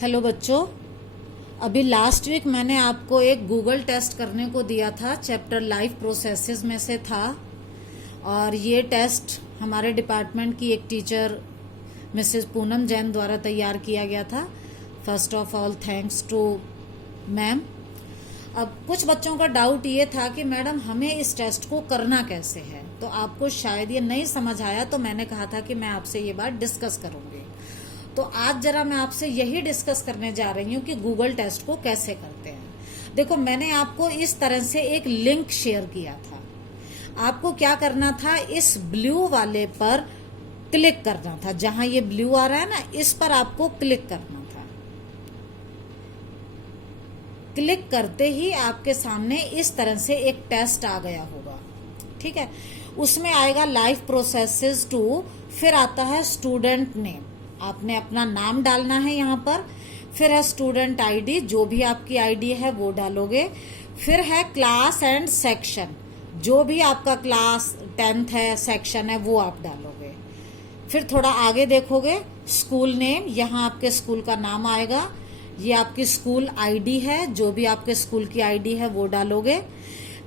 Hello बच्चों, अभी last week मैंने आपको एक गूगल टेस्ट करने को दिया था। चैप्टर लाइफ प्रोसेसेस में से था और ये टेस्ट हमारे डिपार्टमेंट की एक टीचर मिसेस पूनम जैन द्वारा तैयार किया गया था। First of all thanks to ma'am. अब कुछ बच्चों का डाउट ये था कि मैडम हमें इस टेस्ट को करना कैसे है, तो आपको शायद ये नहीं समझ आया, तो मैंने कहा था कि मैं आपसे ये बात डिस्कस करूंगी। तो आज जरा मैं आपसे यही डिस्कस करने जा रही हूँ कि गूगल टेस्ट को कैसे करते हैं। देखो, मैंने आपको इस तरह से एक लिंक शेयर किया था। आपको क्या करना था, इस ब्लू वाले पर क्लिक करना था। जहां ये ब्लू आ रहा है ना, इस पर आपको क्लिक करना था। क्लिक करते ही आपके सामने इस तरह से एक टेस्ट आ गया होगा, ठीक है। उसमें आएगा लाइफ प्रोसेसेस 2, फिर आता है स्टूडेंट नेम। आपने अपना नाम डालना है यहाँ पर, फिर है स्टूडेंट आईडी, जो भी आपकी आईडी है वो डालोगे। फिर है क्लास एंड सेक्शन, जो भी आपका क्लास 10th है, सेक्शन है, वो आप डालोगे। फिर थोड़ा आगे देखोगे, स्कूल नेम, यहाँ आपके स्कूल का नाम आएगा। ये आपकी स्कूल आईडी है, जो भी आपके स्कूल की आईडी है वो डालोगे।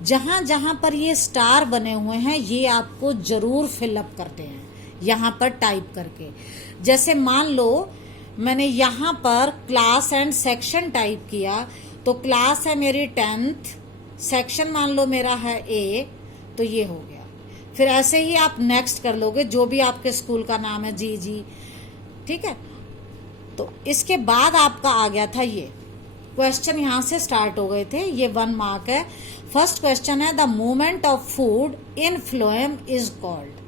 जहां जहां पर ये स्टार बने हुए हैं, ये आपको जरूर फिलअप करते हैं यहाँ पर टाइप करके। जैसे मान लो मैंने यहाँ पर क्लास एंड सेक्शन टाइप किया, तो क्लास है मेरी 10th, सेक्शन मान लो मेरा है A, तो ये हो गया। फिर ऐसे ही आप नेक्स्ट कर लोगे, जो भी आपके स्कूल का नाम है, जी, ठीक है। तो इसके बाद आपका आ गया था ये क्वेश्चन, यहाँ से स्टार्ट हो गए थे। ये 1 मार्क है। फर्स्ट क्वेश्चन है, the movement of food in phloem is called.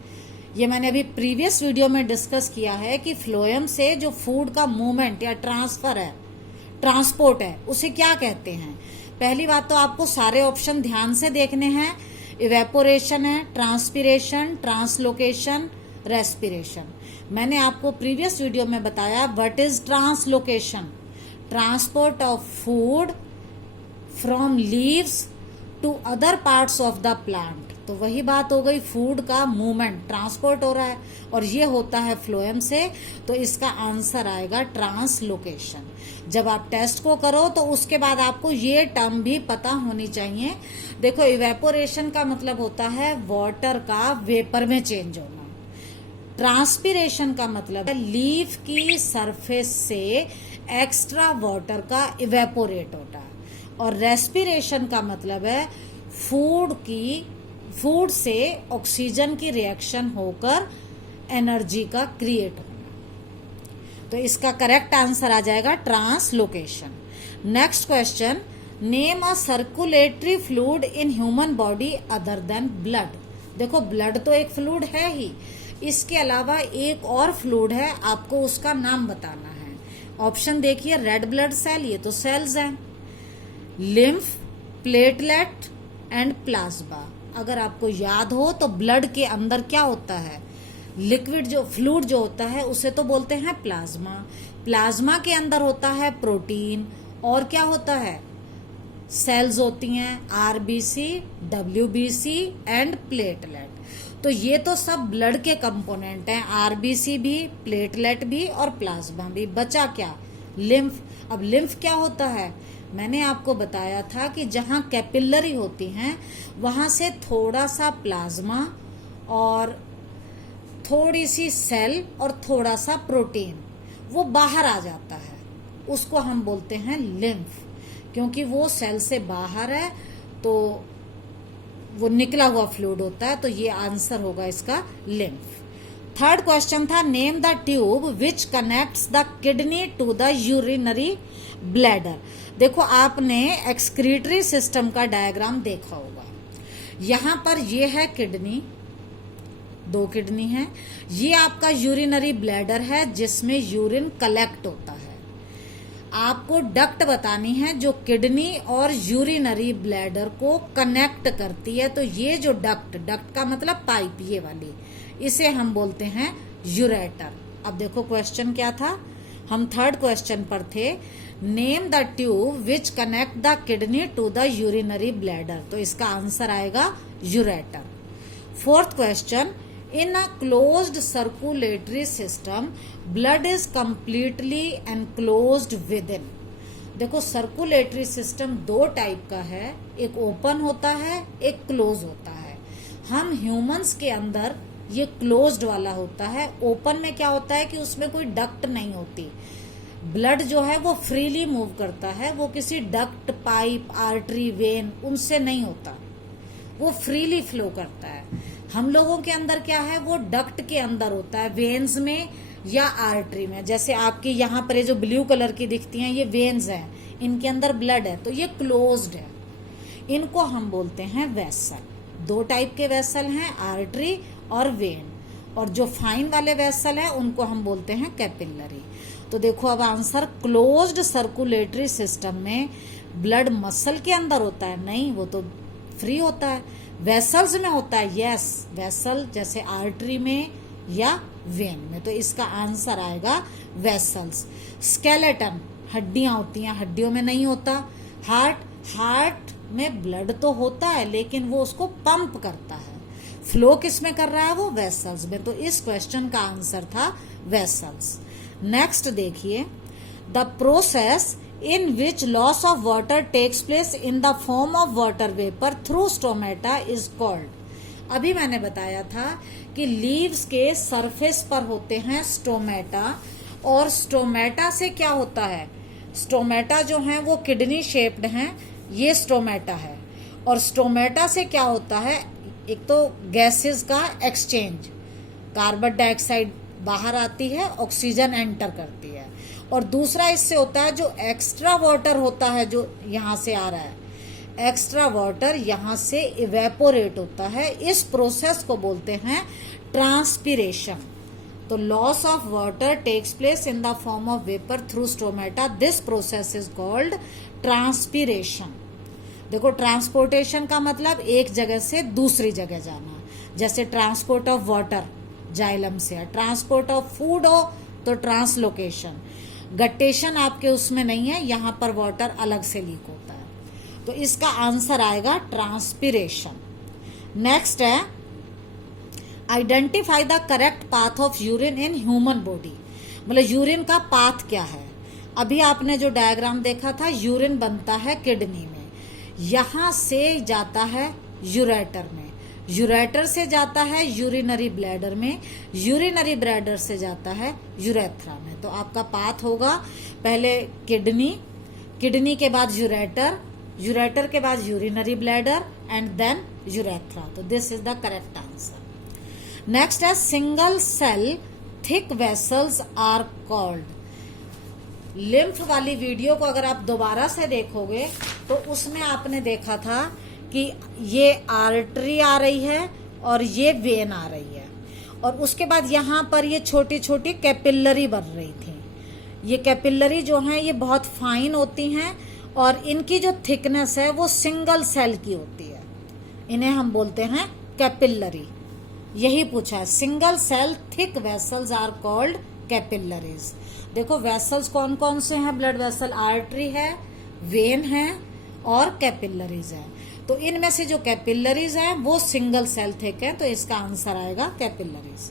ये मैंने अभी प्रीवियस वीडियो में डिस्कस किया है कि फ्लोएम से जो फूड का मूवमेंट या ट्रांसफर है, ट्रांसपोर्ट है, उसे क्या कहते हैं। पहली बात तो आपको सारे ऑप्शन ध्यान से देखने हैं। इवेपोरेशन है, ट्रांसपिरेशन, ट्रांसलोकेशन, रेस्पिरेशन। मैंने आपको प्रीवियस वीडियो में बताया what is translocation, transport of food from leaves to other parts of the plant. तो वही बात हो गई, फूड का मूवमेंट ट्रांसपोर्ट हो रहा है और ये होता है फ्लोएम से, तो इसका आंसर आएगा ट्रांसलोकेशन। जब आप टेस्ट को करो तो उसके बाद आपको ये टर्म भी पता होनी चाहिए। देखो, इवेपोरेशन का मतलब होता है वाटर का वेपर में चेंज होना। ट्रांसपिरेशन का मतलब है लीफ की सरफेस से एक्स्ट्रा वाटर का इवेपोरेट होता है। और रेस्पिरेशन का मतलब है फूड से ऑक्सीजन की रिएक्शन होकर एनर्जी का क्रिएट होना। तो इसका करेक्ट आंसर आ जाएगा translocation. Next question, name a circulatory fluid in human body other than blood. देखो, ब्लड तो एक फ्लूइड है ही, इसके अलावा एक और फ्लूइड है, आपको उसका नाम बताना है। ऑप्शन देखिए, रेड ब्लड सेल, ये तो सेल्स हैं, लिम्फ, प्लेटलेट एंड प्लाज्मा। अगर आपको याद हो तो ब्लड के अंदर क्या होता है, लिक्विड जो फ्लूइड जो होता है उसे तो बोलते हैं प्लाज्मा। प्लाज्मा के अंदर होता है प्रोटीन, और क्या होता है, सेल्स होती हैं, आरबीसी, डब्ल्यूबीसी एंड प्लेटलेट। तो ये तो सब ब्लड के कंपोनेंट हैं, आरबीसी भी, प्लेटलेट भी और प्लाज्मा भी। बचा क्या, लिम्फ। अब लिम्फ क्या होता है, मैंने आपको बताया था कि जहां कैपिलरी होती हैं वहां से थोड़ा सा प्लाज्मा और थोड़ी सी सेल और थोड़ा सा प्रोटीन वो बाहर आ जाता है, उसको हम बोलते हैं लिम्फ। क्योंकि वो सेल से बाहर है तो वो निकला हुआ फ्लूइड होता है, तो ये आंसर होगा इसका लिम्फ। थर्ड क्वेश्चन था, name the tube which connects the kidney to the urinary bladder. देखो, आपने एक्सक्रीटरी सिस्टम का डायग्राम देखा होगा। यहां पर ये है किडनी, 2 किडनी है, ये आपका यूरिनरी ब्लैडर है जिसमें यूरिन कलेक्ट होता है। आपको डक्ट बतानी है जो किडनी और यूरिनरी ब्लैडर को कनेक्ट करती है। तो ये जो डक्ट का मतलब पाइप, ये वाली, इसे हम बोलते हैं यूरेटर। अब देखो क्वेश्चन क्या था, हम थर्ड क्वेश्चन पर थे, name the tube which connect the kidney to the urinary bladder. तो इसका आंसर आएगा ureter. Fourth question, in a closed circulatory system blood is completely enclosed within. देखो सर्कुलेटरी सिस्टम दो टाइप का है, एक ओपन होता है, एक क्लोज होता है। हम ह्यूमंस के अंदर ये क्लोज्ड वाला होता है। ओपन में क्या होता है कि उसमें कोई डक्ट नहीं होती, ब्लड जो है वो फ्रीली मूव करता है, वो किसी डक्ट, पाइप, आर्टरी, वेन उनसे नहीं होता, वो फ्रीली फ्लो करता है। हम लोगों के अंदर क्या है, वो डक्ट के अंदर होता है, वेन्स में या आर्टरी में। जैसे आपकी यहाँ पर ये जो ब्लू कलर की दिखती हैं, ये वेन्स हैं, इनके अंदर ब्लड है, तो ये क्लोज्ड है। इनको हम बोलते हैं वेसल। दो टाइप के वेसल हैं, आर्टरी और वेन। और जो फाइन वाले वेसल है उनको हम बोलते हैं कैपिलरी। तो देखो अब आंसर, क्लोज्ड सर्कुलेटरी सिस्टम में ब्लड मसल के अंदर होता है? नहीं, वो तो फ्री होता है। वेसल्स में होता है? यस, वेसल जैसे आर्टरी में या वेन में। तो इसका आंसर आएगा वेसल्स। स्केलेटन, हड्डियां होती हैं, हड्डियों में नहीं होता। हार्ट में ब्लड तो होता है लेकिन वो उसको पंप करता है। फ्लो किस में कर रहा है? वो वेसल्स में। तो इस क्वेश्चन का आंसर था वेसल्स। नेक्स्ट देखिए, the process in which loss of water takes place in the form of water vapor through stomata is called। अभी मैंने बताया था कि लीव्स के सरफेस पर होते हैं स्टोमेटा, और स्टोमेटा से क्या होता है, स्टोमेटा जो है वो किडनी शेप्ड हैं, ये स्टोमेटा है। और स्टोमेटा से क्या होता है, एक तो गैसेस का एक्सचेंज, कार्बन डाइऑक्साइड बाहर आती है, ऑक्सीजन एंटर करती है। और दूसरा इससे होता है जो एक्स्ट्रा वाटर होता है, जो यहाँ से आ रहा है, एक्स्ट्रा वाटर यहाँ से इवेपोरेट होता है। इस प्रोसेस को बोलते हैं ट्रांसपीरेशन। तो loss of water takes place in the form of vapour through stomata, this process is called transpiration. देखो ट्रांसपोर्टेशन का मतलब एक जगह से दूसरी जगह जाना, जैसे ट्रांसपोर्ट ऑफ वाटर जाइलम से है, ट्रांसपोर्ट ऑफ फूड हो तो ट्रांसलोकेशन। गट्टेशन आपके उसमें नहीं है, यहां पर वाटर अलग से लीक होता है। तो इसका आंसर आएगा ट्रांसपीरेशन। नेक्स्ट है, identify the correct path of urine in human body. मतलब यूरिन का पाथ क्या है। अभी आपने जो डायग्राम देखा था, यूरिन बनता है किडनी में, यहां से जाता है यूरेटर में, यूरेटर से जाता है यूरिनरी ब्लैडर में, यूरिनरी ब्लैडर से जाता है यूरेथ्रा में। तो आपका पाथ होगा पहले किडनी, किडनी के बाद यूरेटर, यूरेटर के बाद urinary bladder and then urethra. तो this is the correct answer. Next है, single cell thick vessels are called. Lymph वाली वीडियो को अगर आप दोबारा से देखोगे तो उसमें आपने देखा था कि ये आर्टरी आ रही है और ये वेन आ रही है, और उसके बाद यहाँ पर ये छोटी छोटी कैपिलरी बन रही थी। ये कैपिलरी जो हैं ये बहुत फाइन होती हैं, और इनकी जो थिकनेस है वो सिंगल सेल की होती है, इन्हें हम बोलते हैं कैपिलरी। यही पूछा है, single cell thick vessels are called capillaries. देखो वेसल्स कौन कौन से हैं, ब्लड वेसल, आर्टरी है, वेन है और कैपिलरीज है। तो इनमें से जो कैपिलरीज हैं वो सिंगल सेल थिक है, तो इसका आंसर आएगा कैपिलरीज।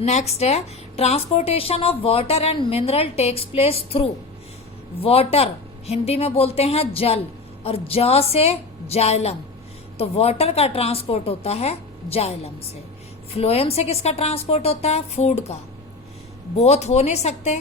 नेक्स्ट है, transportation of water and mineral takes place through. Water Hindi में बोलते हैं जल, और ज से जाइलम, तो वाटर का ट्रांसपोर्ट होता है जाइलम से। फ्लोएम से किसका ट्रांसपोर्ट होता है? फूड का। बोथ हो नहीं सकते,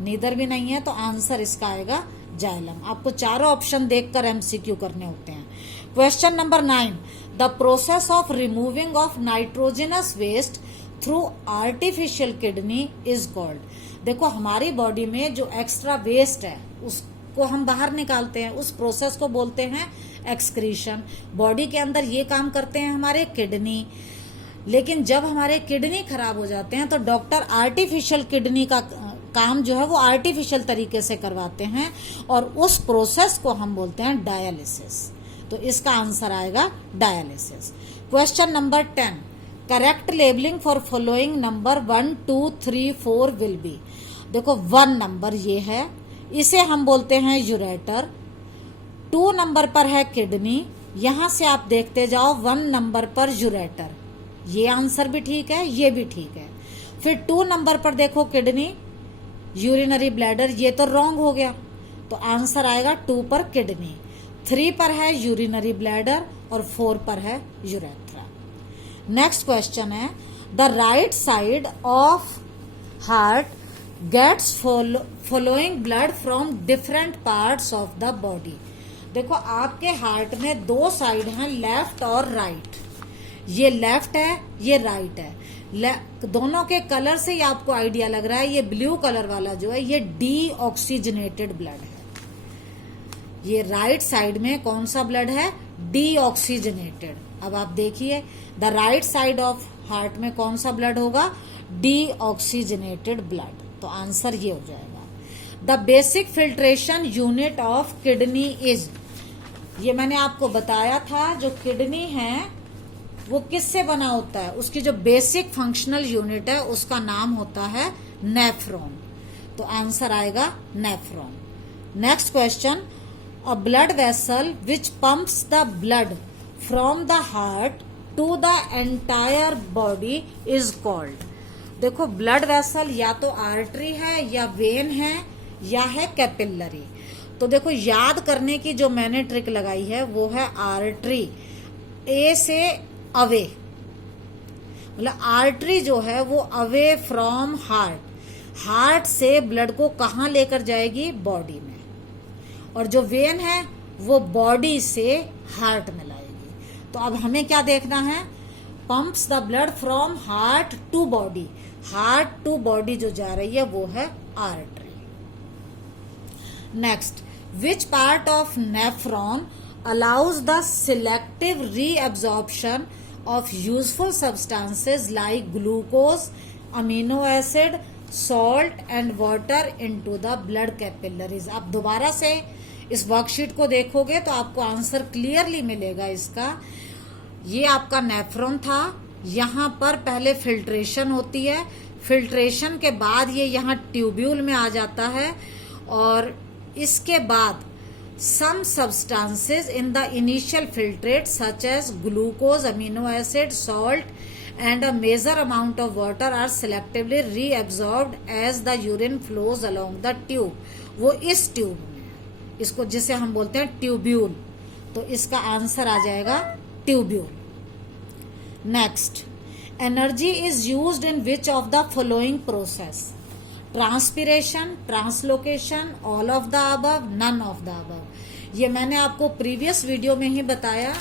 नीदर भी नहीं है, तो आंसर इसका आएगा जाइलम। आपको चारों ऑप्शन देखकर एमसीक्यू करने होते हैं। Question number 9, the process of removing of nitrogenous waste through artificial kidney is called. देखो हमारी बॉडी में जो एक्स्ट्रा वेस्ट है उसको हम बाहर निकालते हैं, उस प्रोसेस को बोलते हैं एक्सक्रीशन। बॉडी के अंदर ये काम करते हैं हमारे किडनी, लेकिन जब हमारे किडनी खराब हो जाते हैं तो डॉक्टर आर्टिफिशियल किडनी का काम जो है वो आर्टिफिशियल तरीके से करवाते हैं, और उस प्रोसेस को हम बोलते हैं डायलिसिस। तो इसका आंसर आएगा dialysis. Question number 10, correct labelling for following number 1, 2, 3, 4 will be. देखो 1 नंबर ये है, इसे हम बोलते हैं यूरेटर। 2 नंबर पर है किडनी, यहां से आप देखते जाओ 1 नंबर पर यूरेटर, ये आंसर भी ठीक है, ये भी ठीक है। फिर 2 नंबर पर देखो किडनी, यूरिनरी ब्लैडर, ये तो रॉन्ग हो गया, तो आंसर आएगा 2 पर किडनी। 3 पर है यूरिनरी ब्लैडर और 4 पर है यूरेथ्रा। नेक्स्ट क्वेश्चन है the right side of heart gets following blood from different parts of the body. देखो आपके हार्ट में 2 साइड हैं, लेफ्ट और राइट। ये लेफ्ट है, ये राइट है। दोनों के कलर से ही आपको आइडिया लग रहा है, ये ब्लू कलर वाला जो है ये डीऑक्सीजनेटेड ब्लड है। ये राइट साइड में कौन सा ब्लड है? डीऑक्सीजनेटेड। अब आप देखिए the right side of heart में कौन सा ब्लड होगा? Deoxygenated blood. तो आंसर ये हो जाएगा। The basic filtration unit of kidney is, ये मैंने आपको बताया था, जो किडनी है वो किससे बना होता है, उसकी जो बेसिक फंक्शनल यूनिट है उसका नाम होता है नेफ्रॉन। तो आंसर आएगा nephron. Next question, a blood vessel which pumps the blood from the heart to the entire body is called. देखो ब्लड वेसल या तो आर्टरी है या वेन है या है कैपिलरी। तो देखो याद करने की जो मैंने ट्रिक लगाई है वो है आर्टरी, ए से अवे, मतलब आर्टरी जो है वो अवे फ्रॉम हार्ट, हार्ट से ब्लड को कहाँ लेकर जाएगी? बॉडी में। और जो वेन है वो बॉडी से हार्ट में लाएगी। तो अब हमें क्या देखना है? Pumps the blood from heart to body, heart to body जो जा रही है वो है artery. Next, which part of nephron allows the selective reabsorption of useful substances like glucose, amino acid, salt and water into the blood capillaries। आप दोबारा से इस वर्कशीट को देखोगे तो आपको आंसर क्लियरली मिलेगा इसका। ये आपका नेफ्रॉन था, यहाँ पर पहले फिल्ट्रेशन होती है, फिल्ट्रेशन के बाद ये यहाँ ट्यूब्यूल में आ जाता है और इसके बाद some substances in the initial filtrate such as glucose, amino acid, salt and a major amount of water are selectively reabsorbed as the urine flows along the tube। वो इस ट्यूब में है, इसको जिसे हम बोलते हैं ट्यूब्यूल। तो इसका आंसर आ जाएगा tubule. Next, energy is used in which of the following process? Transpiration, translocation, all of the above, none of the above. ये मैंने आपको प्रीवियस वीडियो में ही बताया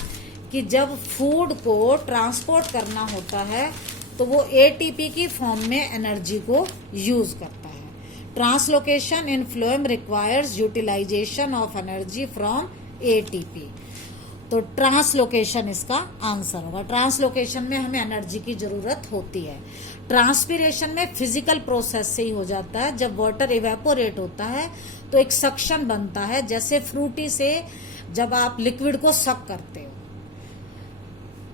कि जब फूड को ट्रांसपोर्ट करना होता है तो वो एटीपी की फॉर्म में एनर्जी को यूज करता है। Translocation in phloem requires utilization of energy from ATP. तो ट्रांसलोकेशन इसका आंसर होगा। ट्रांसलोकेशन में हमें एनर्जी की जरूरत होती है। ट्रांसपिरेशन में फिजिकल प्रोसेस से ही हो जाता है। जब वाटर इवेपोरेट होता है तो एक सक्शन बनता है, जैसे फ्रूटी से जब आप लिक्विड को सक करते हो,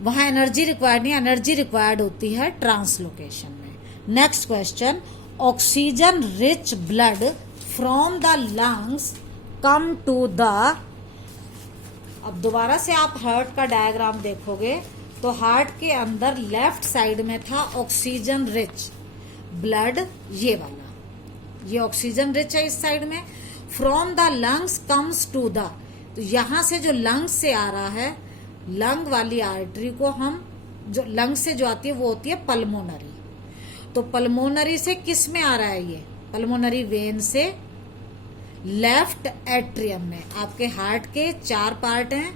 वहां एनर्जी रिक्वायर्ड नहीं, एनर्जी रिक्वायर्ड होती है ट्रांसलोकेशन में। Next question, oxygen rich blood from the lungs come to the. अब दोबारा से आप हार्ट का डायग्राम देखोगे तो हार्ट के अंदर लेफ्ट साइड में था ऑक्सीजन रिच ब्लड, ये वाला, ये ऑक्सीजन रिच है इस साइड में। From the lungs comes to the, तो यहां से जो लंग्स से आ रहा है, लंग वाली आर्टरी को हम, जो लंग से जो आती है वो होती है पल्मोनरी। तो पल्मोनरी से किस में आ रहा है? ये पल्मोनरी वेन से लेफ्ट एट्रियम में। आपके हार्ट के 4 पार्ट हैं,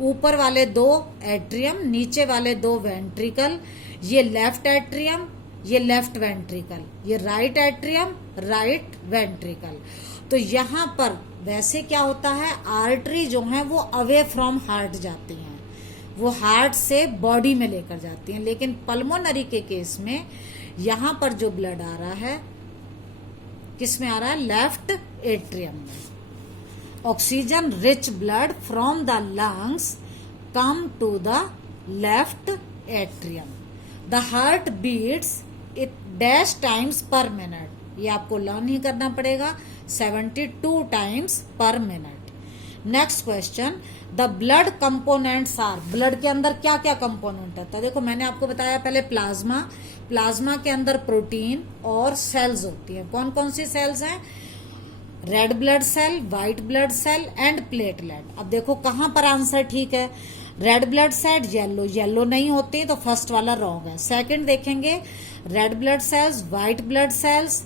ऊपर वाले 2 एट्रियम, नीचे वाले 2 वेंट्रिकल। ये लेफ्ट एट्रियम, ये लेफ्ट वेंट्रिकल, ये राइट एट्रियम, राइट वेंट्रिकल। तो यहाँ पर वैसे क्या होता है, आर्टरी जो है वो अवे फ्रॉम हार्ट जाती हैं, वो हार्ट से बॉडी में लेकर जाती हैं। लेकिन पल्मोनरी के केस में यहाँ पर जो ब्लड आ रहा है, किस में आ रहा है? लेफ्ट एट्रियम में। Oxygen rich blood from the lungs come to the left atrium. The heart beats it dash times per minute. ये आपको लर्न ही करना पड़ेगा, 72 times per minute. Next question, the blood components are, blood के अंदर क्या क्या कंपोनेंट है? तो देखो मैंने आपको बताया पहले प्लाज्मा, प्लाज्मा के अंदर प्रोटीन और सेल्स होती है। कौन कौन सी सेल्स हैं? Red blood cell, white blood cell and platelet. अब देखो कहां पर आंसर ठीक है। Red blood cell yellow, yellow नहीं होती तो फर्स्ट वाला रॉन्ग है। सेकंड देखेंगे red blood cells, white blood cells,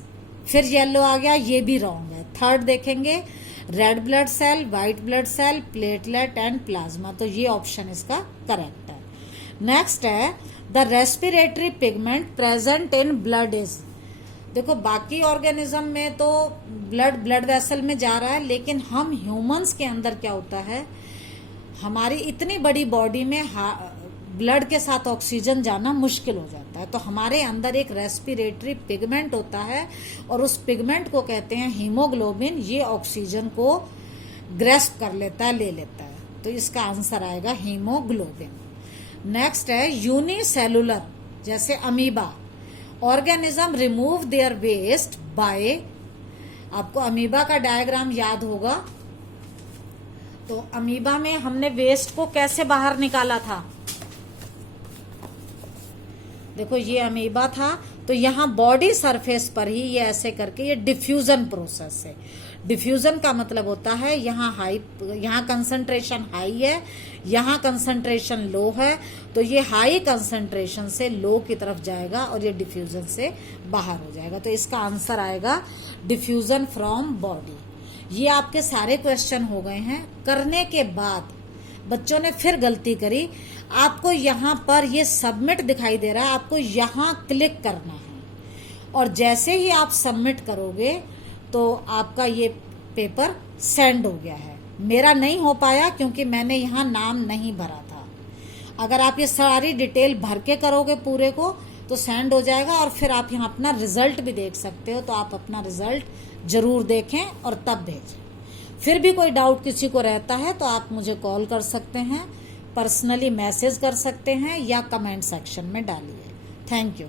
फिर येलो आ गया, ये भी रॉन्ग है। थर्ड देखेंगे red blood cell, white blood cell, platelet and plasma, तो ये ऑप्शन इसका करेक्ट है। नेक्स्ट है the respiratory pigment present in blood is, देखो बाकी ऑर्गेनिज्म में तो ब्लड वेसल में जा रहा है, लेकिन हम ह्यूमंस के अंदर क्या होता है, हमारी इतनी बड़ी बॉडी में ब्लड के साथ ऑक्सीजन जाना मुश्किल हो जाता है, तो हमारे अंदर एक रेस्पिरेटरी पिगमेंट होता है और उस पिगमेंट को कहते हैं हीमोग्लोबिन। ये ऑक्सीजन को ग्रेस्प कर लेता है, ले लेता है, तो इसका आंसर आएगा हीमोग्लोबिन। नेक्स्ट है यूनिसेलुलर, जैसे amoeba, organism remove their waste by, आपको अमीबा का डायग्राम याद होगा, तो अमीबा में हमने वेस्ट को कैसे बाहर निकाला था? देखो ये अमीबा था, तो यहाँ बॉडी सरफेस पर ही ये ऐसे करके ये डिफ्यूजन प्रोसेस है। डिफ्यूजन का मतलब होता है यहाँ कंसंट्रेशन हाई है, यहाँ कंसंट्रेशन लो है, तो ये हाई कंसंट्रेशन से लो की तरफ जाएगा और ये डिफ्यूजन से बाहर हो जाएगा, तो इसका आंसर आएगा डिफ्यूजन फ्रॉम बॉडी। ये आपके सारे क्वेश्चन हो गए हैं। करने के बाद बच्चों ने फिर गलती करी, आपको यहाँ पर ये सबमिट दिखाई दे रहा है, आपको यहाँ क्लिक करना है और जैसे ही आप सबमिट करोगे तो आपका ये पेपर सेंड हो गया है। मेरा नहीं हो पाया क्योंकि मैंने यहाँ नाम नहीं भरा था। अगर आप ये सारी डिटेल भर के करोगे पूरे को तो सेंड हो जाएगा और फिर आप यहाँ अपना रिजल्ट भी देख सकते हो, तो आप अपना रिजल्ट जरूर देखें और तब भेजें। फिर भी कोई डाउट किसी को रहता है तो आप मुझे कॉल कर सकते हैं, पर्सनली मैसेज कर सकते हैं या कमेंट सेक्शन में डालिए। Thank you.